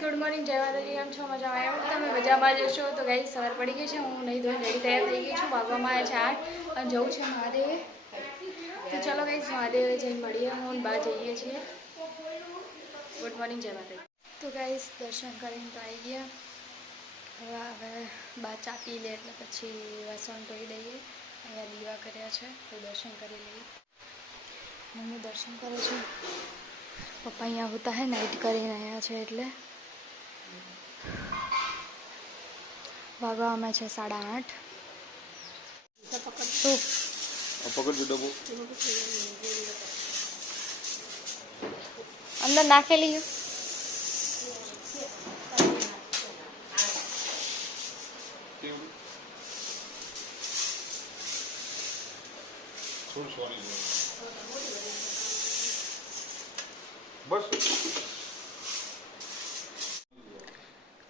Good morning, જય માતાજી. કેમ છો? મજામાં આવ્યા? તમે મજામાં જશો તો ગાઈસ સવાર પડી ગઈ છે. હું નહીં ધોઈને રેડી તૈયાર થઈ ગઈ છું. વાગવામાં આવ્યા છે 8 અને જવું છે મહાદેવે. તો ચલો ગાઈસ મહાદેવે જઈને મળીએ. હું બહાર જઈએ છીએ. ગુડ મોર્નિંગ, જય માતાજી. તો ગાઈસ દર્શન કરીને તો આવી ગયા. હવે બા ચા પી લે એટલે પછી વાસણ ધોઈ દઈએ. અહીંયા દીવા કર્યા છે તો દર્શન કરી લઈએ. મમ્મી દર્શન કરે છે. પપ્પા અહીંયા હોતા હે નાઇટ કરીને આવ્યા છે એટલે વાગવામાં છે 8:30. અંદર નાખેલી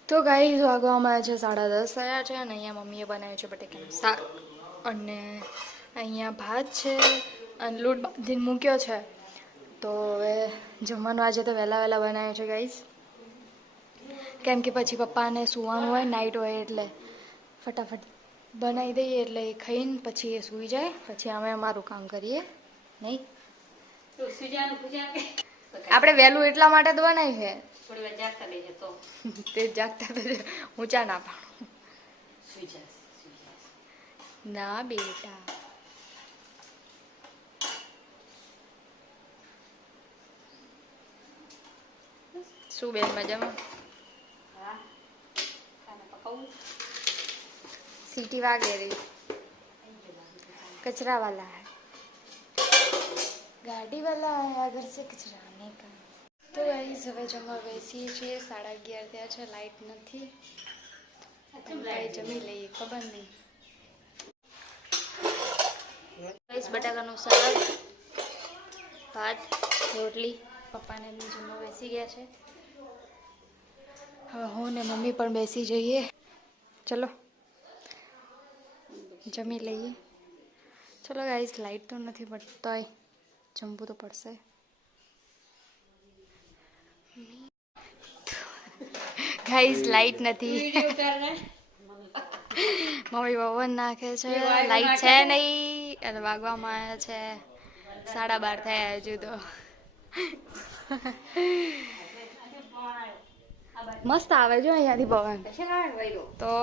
તો ગાઈસ વાગવામાં છે 10:30 થયા છે અને અહીંયા મમ્મીએ બનાવ્યું છે બટેકાનું શાક અને અહીંયા ભાત છે અને લોટ બાંધીને મૂક્યો છે. તો હવે જમવાનું આજે તો વહેલા બનાવ્યું છે ગાઈસ, કેમ કે પછી પપ્પાને સૂવાનું હોય, નાઇટ હોય એટલે ફટાફટ બનાવી દઈએ એટલે એ ખાઈને પછી એ સૂઈ જાય, પછી અમે અમારું કામ કરીએ. નહીં આપણે વહેલું એટલા માટે તો બનાવી છે તે જાગતા તો ઊંચા ના પાડું. ના બેટા શું બેન મજામાં? सीटी वागे रही कचरा वाला है, गाड़ी वाला है अगर से कचराने का. तो गाइस હવે જમવા બેસીએ છીએ. 11:30 થયા છે, લાઈટ નથી. કઈ જમી લઈએ ખબર નહીં. ગાઈસ બટાકાનું શાક, ભાત, રોટલી. પપ્પાને જમવા બેસી ગયા છે. હવે હું ને મમ્મી પણ બેસી જઈએ. ચલો જમી લઈએ. ચલો ગાઈસ લાઈટ તો નથી બટ તોય જમવું તો પડશે. ગાઈસ લાઈટ નથી. મમ્મી પવન નાખે છે, લાઈટ છે નહીં અને વાગવામાં આવ્યા છે 12:30 થયા હજુ તો. મસ્ત આવે જો અહીંયાથી પવન. તો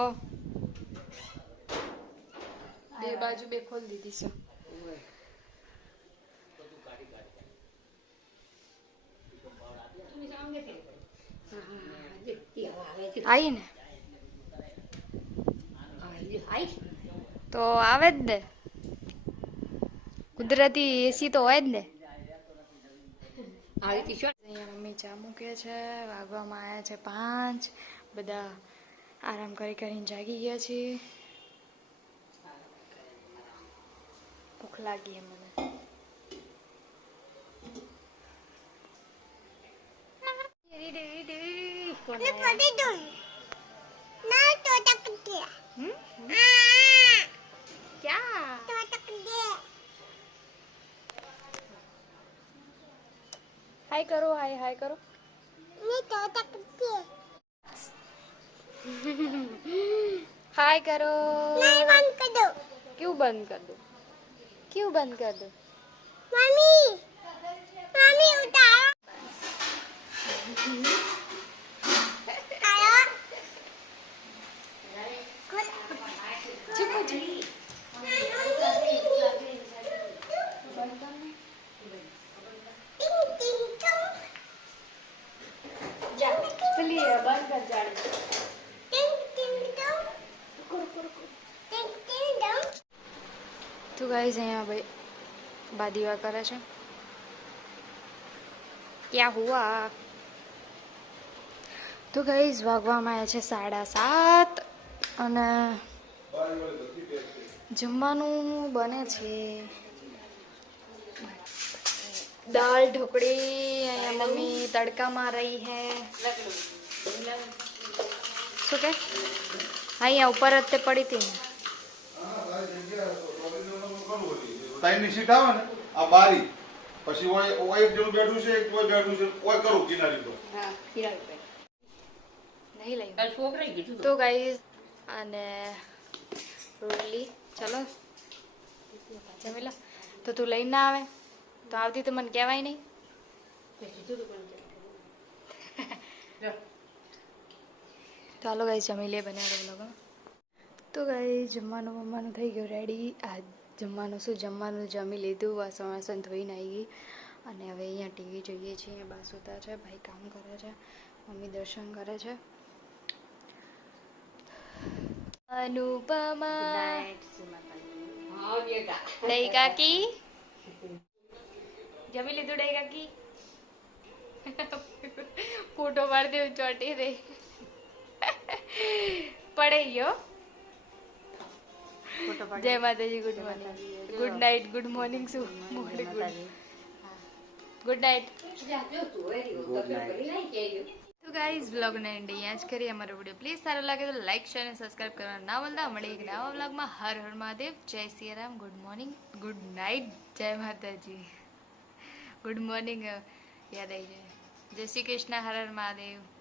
બે બાજુ બે ખોલી દીધી છે. આવી ને તો આવે જ ને, કુદરતી એસી તો હોય જ ને. અહીંયા મમ્મી ચા મૂકે છે. વાગવામાં આવ્યા છે 5. બધા આરામ કરીને જાગી ગયા છીએ. ભૂખ લાગી મને. हाय करो, हाय हाय करो. हाय करो. नहीं बंद कर दो. क्यों बंद कर दो? क्यों बंद कर दो? मम्मी मम्मी उठाओ. तो गाइस यहाँ भाई बादीवा करे છે. क्या हुआ? तो गाइस વાગવામાં આવ્યા છે 7:30 અને જમવાનું બને છે દાળ ઢોકળી. અહીંયા મમ્મી તડકા માં રહી है. શું કે અહીંયા ઉપર જ તે પડી હતી ને. તાઈની સીટ આવે ને આ બારી પછી ઓય એક જેવું બેઠું છે, એક ઓય બેઠું છે, ઓય કરું કિનારી પર. હા કિનારી પર નહીં લઈ તાર છોકરાએ કીધું તો ગાઈસ અને રોટલી ચલો જમી લો તો તું લઈને ના આવે તો આવતી તો મને કહેવાય નહીં ચાલો ગાઈસ જમી લે બનાવો લોકો તો ગાઈસ જમવાનું થઈ ગયું રેડી આ જમવાનું શું જમવાનું જમી લીધું વાસણ ધોઈને આવી ગઈ અને હવે અહીંયા ટીવી જોઈએ છીએ અહીંયા બા સૂતા છે ભાઈ કામ કરે છે મમ્મી દર્શન કરે છે અનુપમા દઈ કાકી જમી લીધું દઈ કાકી ફોટો પાડી દે ચોટી રહી પડે ગયો જય માતાજી good morning good night good morning શું મોર્નિંગ ગુડ નાઇટ તો ગાઈઝ બ્લોગને એન્ડ અહીંયા જ કરીએ અમારો વિડીયો પ્લીઝ સારો લાગે તો લાઈક શેર અને સબસ્ક્રાઈબ કરવાનું ના ભૂલતા મળીએ એક નવા બ્લોગમાં હર હર મહાદેવ જય Siyaram good morning good night જય માતાજી ગુડ મોર્નિંગ યાદ આવી જાય જય શ્રી કૃષ્ણ હર હર મહાદેવ